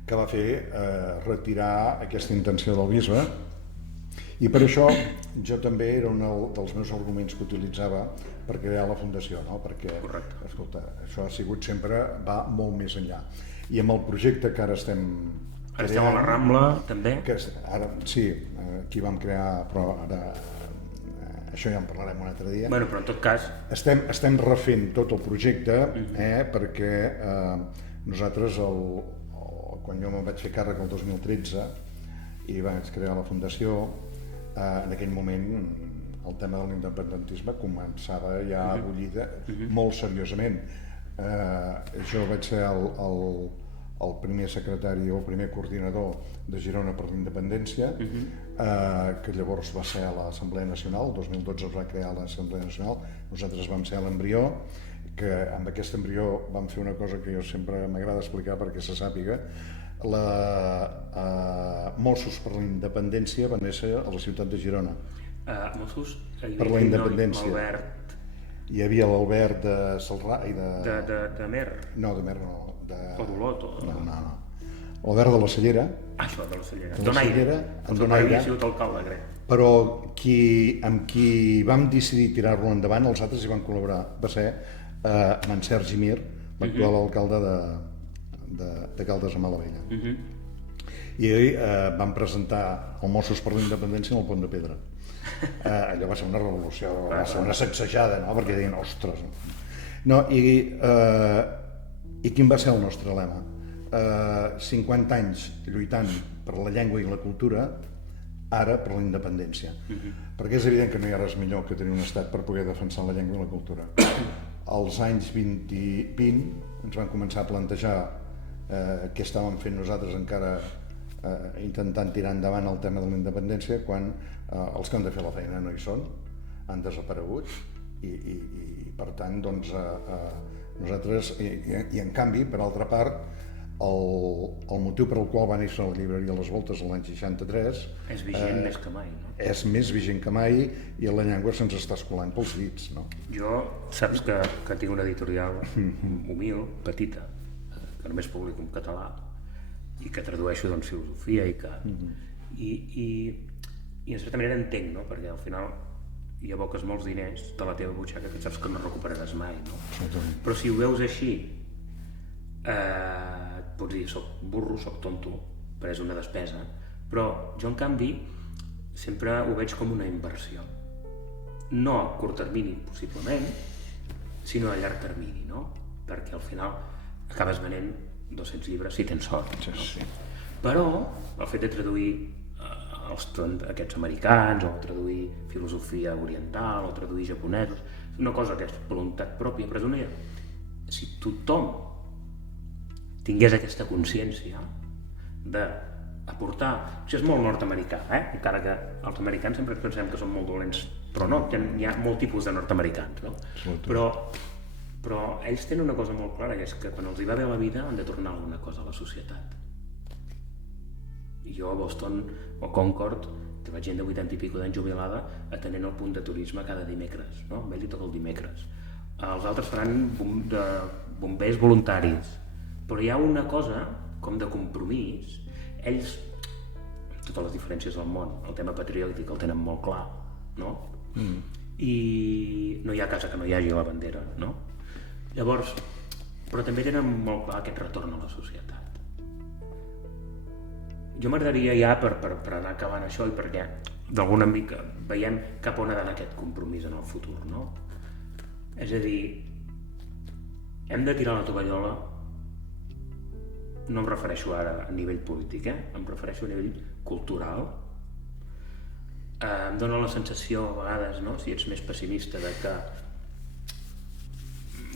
que va fer retirar aquesta intenció del bisbe. I per això jo també era un dels meus arguments que utilitzava per crear la fundació, no? Perquè, escolta, això ha sigut sempre, va molt més enllà. I amb el projecte que ara estem Ara estem a la Rambla, també. Ara, sí, aquí vam crear, però ara això ja en parlarem un altre dia. Bueno, però en tot cas... Estem refent tot el projecte, perquè nosaltres, quan jo me'n vaig fer càrrec el 2013 i vaig crear la fundació, en aquell moment el tema de l'independentisme començava ja a bullir molt seriosament. Jo vaig ser el primer secretari o el primer coordinador de Girona per la Independència, que llavors va ser a l'Assemblea Nacional, el 2012 es va crear l'Assemblea Nacional, nosaltres vam ser a l'embrió, que amb aquest embrió vam fer una cosa que jo sempre m'agrada explicar perquè se sàpiga. Mossos per la Independència va néixer a la ciutat de Girona. Mossos per la Independència. L'Albert... Hi havia l'Albert de Salrà i de... De Mer? No, de Mer no. O d'Olot? No. L'Albert de la Cellera. Això, de la Cellera. Donaire. En Donaire havia sigut alcalde, crec. Però amb qui vam decidir tirar-lo endavant, els altres hi van col·laborar. Va ser en Sergi Mir, l'actual alcalde de Caldes de Malavella. I vam presentar el Mossos per la Independència en el Pont de Pedra. Allò va ser una revolució, va ser una sacsejada, no? Perquè deien, ostres... No, i quin va ser el nostre lema? 50 anys lluitant per la llengua i la cultura, ara per la independència. Perquè és evident que no hi ha res millor que tenir un estat per poder defensar la llengua i la cultura. Als anys 20 ens van començar a plantejar què estàvem fent nosaltres encara intentant tirar endavant el tema de la independència quan els que han de fer la feina no hi són, han desaparegut i per tant doncs nosaltres, i en canvi, per altra part, el motiu per al qual va néixer la llibreria Les Voltes l'any 63 és vigent més que mai, no? És més vigent que mai i la llengua se'ns està escolant pels dits, no? Jo, saps que tinc una editorial humil, petita, que només publico en català i que tradueixo doncs filosofia i que... I en certa manera entenc, no? Perquè al final hi aboques molts diners de la teva butxaca que saps que no recuperaràs mai, no? Però si ho veus així, pots dir, soc burro, soc tonto, però és una despesa, però jo en canvi sempre ho veig com una inversió. No a curt termini, possiblement, sinó a llarg termini, no? Perquè al final acabes venent 200 llibres si tens sort, no? Sí. Però el fet de traduir aquests americans, o traduir filosofia oriental, o traduir japonesos, és una cosa que és voluntat pròpia, però és una... Si tothom tingués aquesta consciència d'aportar... Això és molt nord-americà, encara que els americans sempre pensem que són molt dolents, però no, hi ha molt tipus de nord-americans, no? Però ells tenen una cosa molt clara, que és que quan els hi va bé la vida han de tornar alguna cosa a la societat. Jo a Boston o Concord vaig gent de 80 i pico d'anys jubilada atenent el punt de turisme cada dimecres, no? A ell li toca el dimecres. Els altres faran de bombers voluntaris, però hi ha una cosa com de compromís. Ells, amb totes les diferències del món, el tema patriòtic el tenen molt clar, no? I no hi ha casa que no hi hagi la bandera, no? Llavors, però també tenen molt clar aquest retorn a la societat. Jo m'agradaria ja, per anar acabant això, i perquè d'alguna mica veiem cap on ha d'anar aquest compromís en el futur, no? És a dir, hem de tirar la tovallola, no em refereixo ara a nivell polític, em refereixo a nivell cultural. Em dóna la sensació a vegades, no? Si ets més pessimista, de que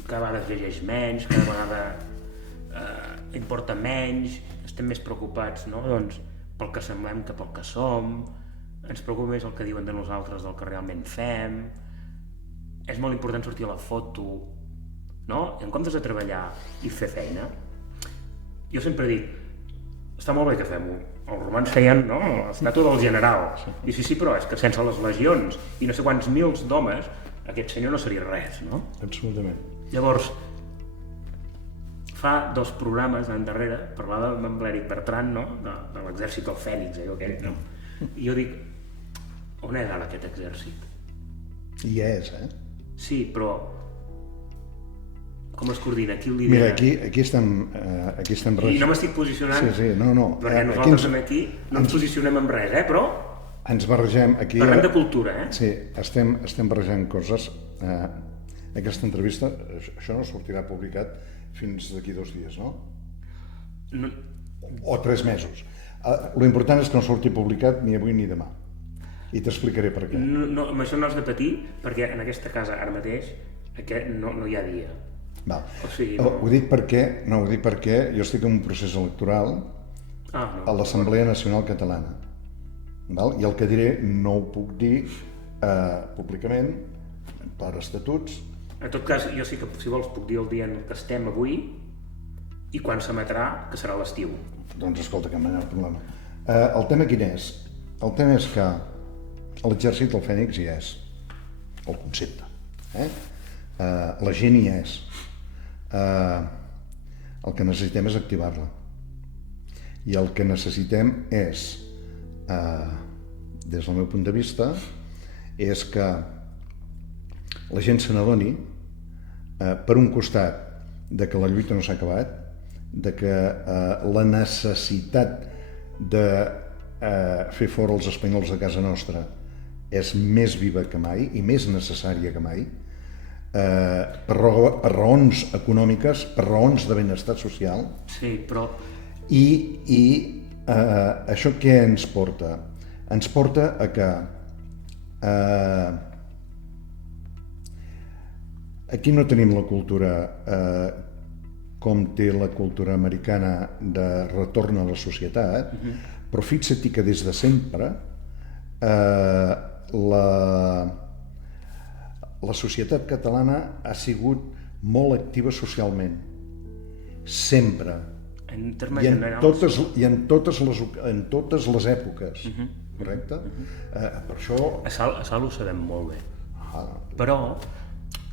cada vegada es llegeix menys, cada vegada importa menys, estem més preocupats, no? Doncs, pel que semblem que pel que som, ens preocupa més el que diuen de nosaltres del que realment fem, és molt important sortir a la foto, no? I en comptes de treballar i fer feina, jo sempre dic, està molt bé que fem-ho, els romans feien, no?, l'estàtua del general, i sí, però és que sense les legions i no sé quants mils d'homes, aquest senyor no seria res, no? Absolutament. Llavors, fa 2 programes endarrere, parlava amb l'Eric Bertran, no?, de l'exèrcit del Fènix, allò aquell, no? I jo dic, on és ara aquest exèrcit? I és, Sí, però Com es coordina? Qui el Mira, lidera? aquí estem I no m'estic posicionant, Sí, no. perquè nosaltres aquí no ens posicionem en res, però Ens barregem aquí... parlem de cultura, Sí, estem barrejant coses. Aquesta entrevista, això no sortirà publicat fins d'aquí 2 dies, no? No, O 3 mesos. Lo important és que no surti publicat ni avui ni demà. I t'explicaré per què. amb això no has de patir, perquè en aquesta casa ara mateix no hi ha dia. Val. O sigui, Ho dic perquè jo estic en un procés electoral a l'Assemblea Nacional Catalana. Val? I el que diré no ho puc dir públicament, per estatuts. En tot cas, jo sí que, si vols, puc dir el dia en què estem avui i quan s'emetrà, que serà l'estiu. Doncs escolta, que no hi ha problema. El tema quin és? El tema és que l'exèrcit del Fènix hi és, el concepte. La gent hi és. El que necessitem és activar-la. I el que necessitem és, des del meu punt de vista, és que la gent se n'adoni, per un costat, de que la lluita no s'ha acabat, de que la necessitat de fer fora els espanyols de casa nostra és més viva que mai i més necessària que mai, per raons econòmiques, per raons de benestar social. Sí, però... I això què ens porta? Ens porta a que aquí no tenim la cultura com té la cultura americana de retorn a la societat, però fixa't que des de sempre la societat catalana ha sigut molt activa socialment, sempre, En termes i generals... en totes les èpoques, correcte? Per això... A Salt ho sabem molt bé. Però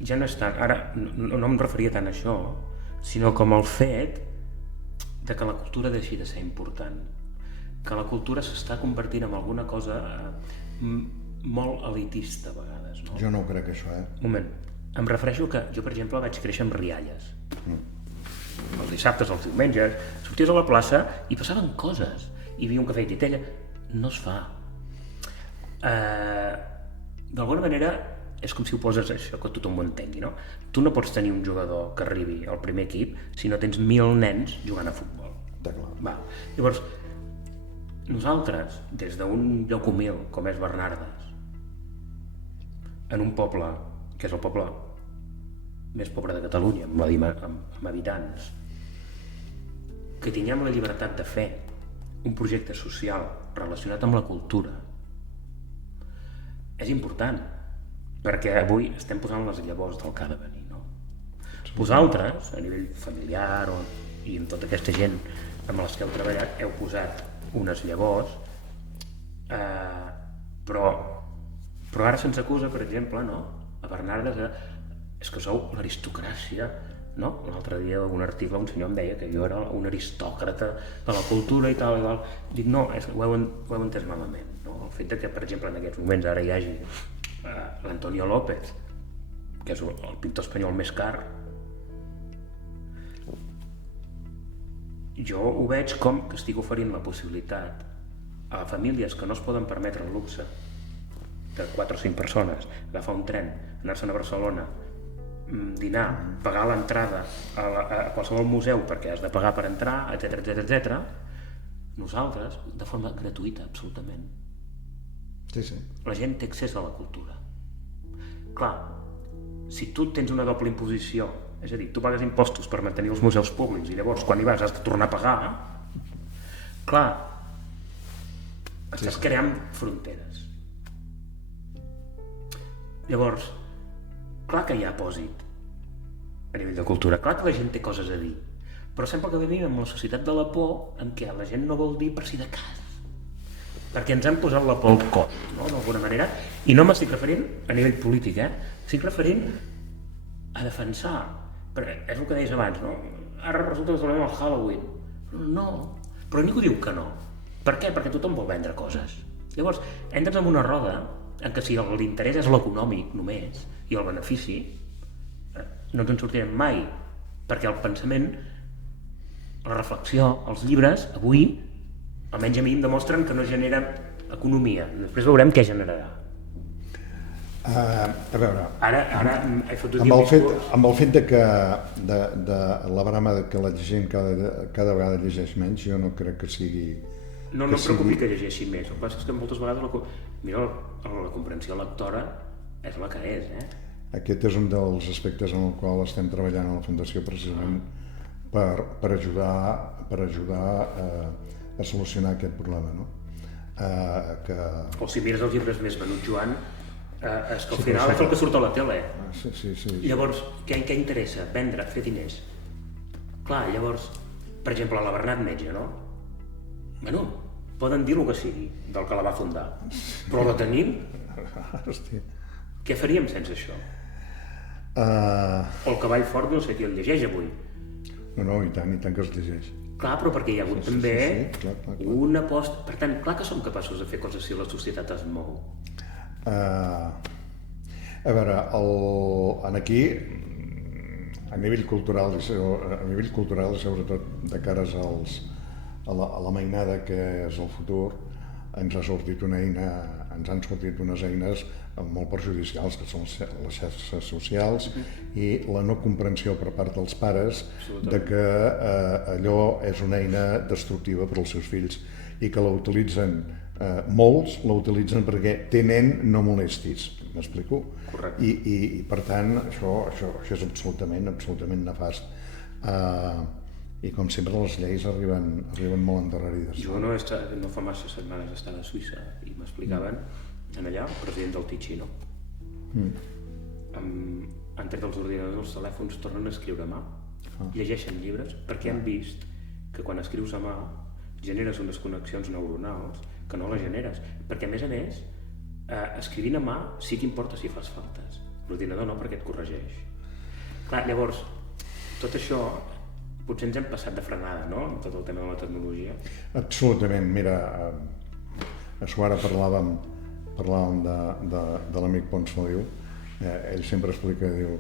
ja no és tant... Ara, no em referia tant a això, sinó com el fet de que la cultura deixi de ser important. Que la cultura s'està convertint en alguna cosa molt elitista a vegades, no? Jo no ho crec, això, Un moment. Em refereixo que jo, per exemple, vaig créixer amb rialles. Els dissabtes, els diumenges, sorties a la plaça i passaven coses. Hi havia un cafè i titella. No es fa. D'alguna manera, és com si ho poses això, que tothom ho entengui, no? Tu no pots tenir un jugador que arribi al primer equip si no tens 1.000 nens jugant a futbol. Val. Llavors, nosaltres, des d'un lloc humil com és Bernardes, en un poble, que és el poble més pobre de Catalunya, amb habitants, que tinguem la llibertat de fer un projecte social relacionat amb la cultura, és important, perquè avui estem posant les llavors del que ha de venir, no? Vosaltres, a nivell familiar i amb tota aquesta gent amb les que heu treballat, heu posat unes llavors, però ara se'ns acusa, per exemple, no? A Bernardes, és que sou l'aristocràcia, no? L'altre dia en un article un senyor em deia que jo era un aristòcrata de la cultura i tal. Dic, no, ho heu entès malament, no? El fet que, per exemple, en aquests moments ara hi hagi l'Antonio López, que és el pintor espanyol més car, jo ho veig com que estic oferint la possibilitat a famílies que no es poden permetre el luxe de 4 o 5 persones, agafar un tren, anar-se'n a Barcelona, dinar, pagar l'entrada a qualsevol museu perquè has de pagar per entrar, etc. Nosaltres, de forma gratuïta, absolutament. Sí. La gent té accés a la cultura. Clar, si tu tens una doble imposició, és a dir, tu pagues impostos per mantenir els museus públics i llavors quan hi vas has de tornar a pagar, clar, estàs creant fronteres. Llavors, clar que hi ha pòsit a nivell de cultura, clar que la gent té coses a dir, però sempre que vivim amb la societat de la por en què la gent no vol dir per si de cas, perquè ens han posat la por al cos, no? D'alguna manera, i no m'estic referint a nivell polític, estic referint a defensar, perquè és el que deies abans, no? Ara resulta que celebrem el Halloween. No, però ningú diu que no. Per què? Perquè tothom vol vendre coses. Llavors, entres en una roda en què si l'interès és l'econòmic només i el benefici, no ens en sortirem mai perquè el pensament, la reflexió, els llibres, avui, almenys a mi em demostren que no generen economia. Després veurem què generarà. A veure, Ara he fotut amb el fet de que de la brama de que la gent cada vegada llegeix menys, jo no crec que sigui... No em preocupi que llegeixi més, el que passa és que moltes vegades la comprensió lectora és la que és, Aquest és un dels aspectes en el qual estem treballant a la Fundació precisament per ajudar a solucionar aquest problema, no? O si mires els llibres més venuts, Joan, és que al final és el que surt a la tele. Sí. Llavors, què interessa? Vendre, fer diners. Clar, llavors, per exemple, la Bernat Metge, no? Bueno, poden dir el que sigui del que la va fundar, però la tenim? Hòstia. Què faríem sense això? O el Cavall Fort, no sé qui el llegeix avui. No, i tant que es llegeix. Clar, però perquè hi ha hagut també clar. una aposta... Per tant, clar que som capaços de fer coses si la societat es mou. A veure, aquí, a nivell cultural i sobretot de cares a la mainada que és el futur, ens han sortit unes eines molt perjudicials, que són les xarxes socials i la no comprensió per part dels pares de que allò és una eina destructiva per als seus fills i que la utilitzen molts, la utilitzen perquè té nen, no molestis, m'explico? Correcte. I per tant això és absolutament nefast. I com sempre les lleis arriben molt endarrerides. Jo no fa massa setmanes estava a Suïssa i m'explicaven allà el president del Ticino. Han tret els ordinadors, els telèfons, tornen a escriure a mà, llegeixen llibres, perquè han vist que quan escrius a mà generes unes connexions neuronals que no les generes, perquè a més, escrivint a mà sí que importa si fas faltes, l'ordinador no, perquè et corregeix. Clar, llavors, tot això potser ens hem passat de frenada, no?, amb tot el tema de la tecnologia. Absolutament, mira, això ara parlàvem de l'amic Pons Feliu, ell sempre explica, diu,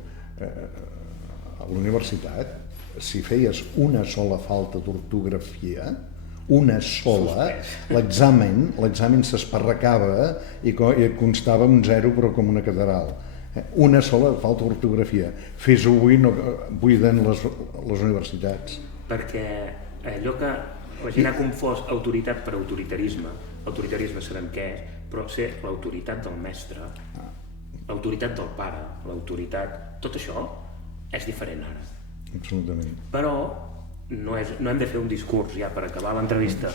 a la universitat, si feies una sola falta d'ortografia, una sola, l'examen s'esparracava i constava un 0 però com una catedral. Una sola falta d'ortografia. Fes-ho avui, no buiden les universitats. Perquè allò que la gent ha confós autoritat per autoritarisme, autoritarisme sabem què és, però ser l'autoritat del mestre, l'autoritat del pare, l'autoritat... Tot això és diferent ara. Absolutament. Però no hem de fer un discurs ja per acabar l'entrevista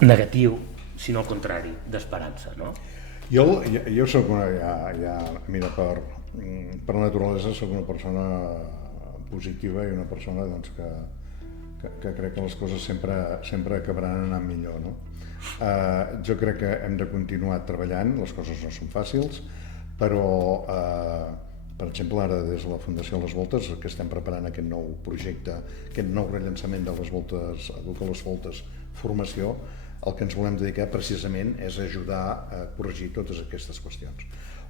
negatiu, sinó al contrari, d'esperança, no? Jo soc mira, per naturalesa soc una persona positiva i una persona doncs, que crec que les coses sempre acabaran anant millor, no? Jo crec que hem de continuar treballant, les coses no són fàcils, però per exemple ara des de la Fundació Les Voltes, que estem preparant aquest nou projecte, aquest nou rellançament de les Voltes, Educa les Voltes Formació, el que ens volem dedicar precisament és ajudar a corregir totes aquestes qüestions.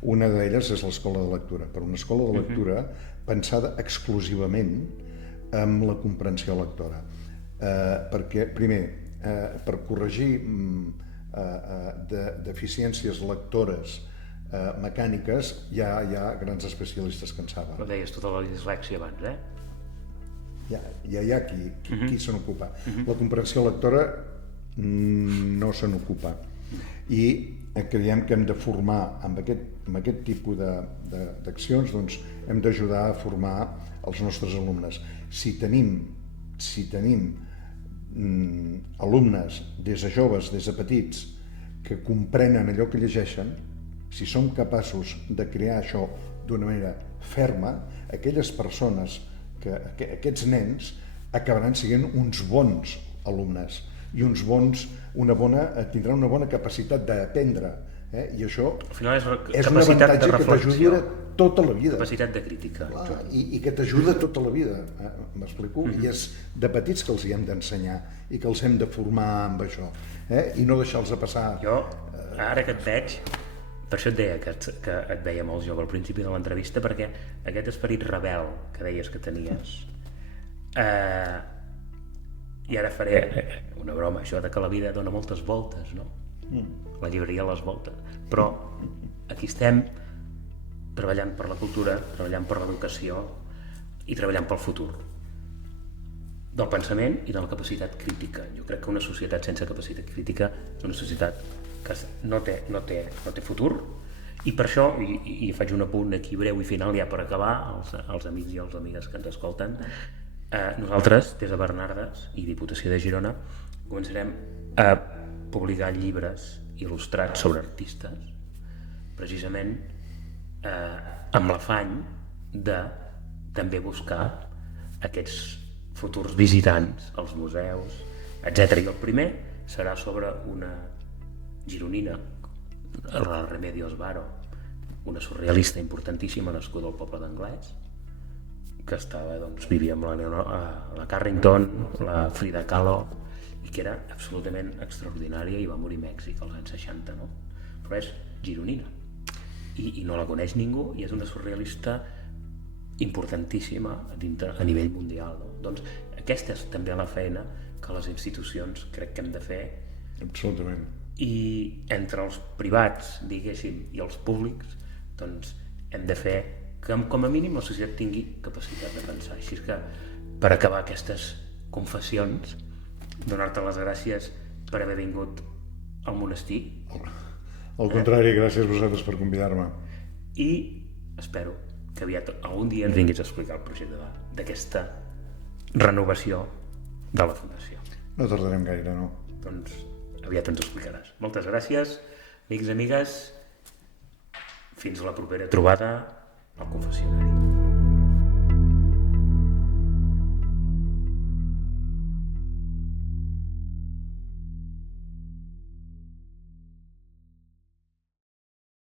Una d'elles és l'escola de lectura, però una escola de lectura pensada exclusivament amb la comprensió lectora. Perquè, primer, per corregir deficiències lectores mecàniques hi ha grans especialistes que en saben. Ho deies tu de la dislèxia abans, Hi ha qui se n'ocupa. La comprensió lectora no se n'ocupa. I creiem que hem de formar amb aquest tipus d'accions, doncs hem d'ajudar a formar els nostres alumnes. Si tenim alumnes des de joves, des de petits, que comprenen allò que llegeixen, si som capaços de crear això d'una manera ferma, aquelles persones, aquests nens acabaran sent uns bons alumnes i tindran una bona capacitat d'aprendre, i això és un avantatge que t'ajudarà tota la vida. Capacitat de crítica. I que t'ajuda tota la vida, m'explico? I és de petits que els hi hem d'ensenyar i que els hem de formar amb això, i no deixar-los passar. Jo, ara que et veig, Per això et deia que et veia molt jove al principi de l'entrevista, perquè aquest esperit rebel que deies que tenies, i ara faré una broma, això de que la vida dona moltes voltes, no? La llibreria a les voltes, però aquí estem treballant per la cultura, treballant per l'educació i treballant pel futur del pensament i de la capacitat crítica. Jo crec que una societat sense capacitat crítica és una societat que no té futur, i per això, i faig un apunt aquí breu i final ja per acabar, als amics i als amigues que ens escolten, nosaltres, des de Bernardes i Diputació de Girona, començarem a publicar llibres il·lustrats sobre artistes, precisament amb l'afany de també buscar aquests futurs visitants als museus, etc. I el primer serà sobre una gironina, la Remedios Varo, una importantíssima nascuda al poble d'Anglès, que vivia amb la Carrington, la Frida Kahlo, i que era absolutament extraordinària i va morir a Mèxic als anys 60, no? Però és gironina i no la coneix ningú, i és una surrealista importantíssima a nivell mundial, no? Doncs aquesta és també la feina que les institucions crec que hem de fer. Absolutament. I entre els privats, diguéssim, i els públics, doncs hem de fer que com a mínim la societat tingui capacitat de pensar. Així que, per acabar aquestes confessions, donar-te les gràcies per haver vingut al monestir. Al contrari, gràcies a vosaltres per convidar-me. I espero que aviat algun dia ens vinguis a explicar el projecte d'aquesta renovació de la Fundació. No tardarem gaire, no? Doncs aviat ens ho explicaràs. Moltes gràcies, amics i amigues. Fins a la propera trobada al confessionari.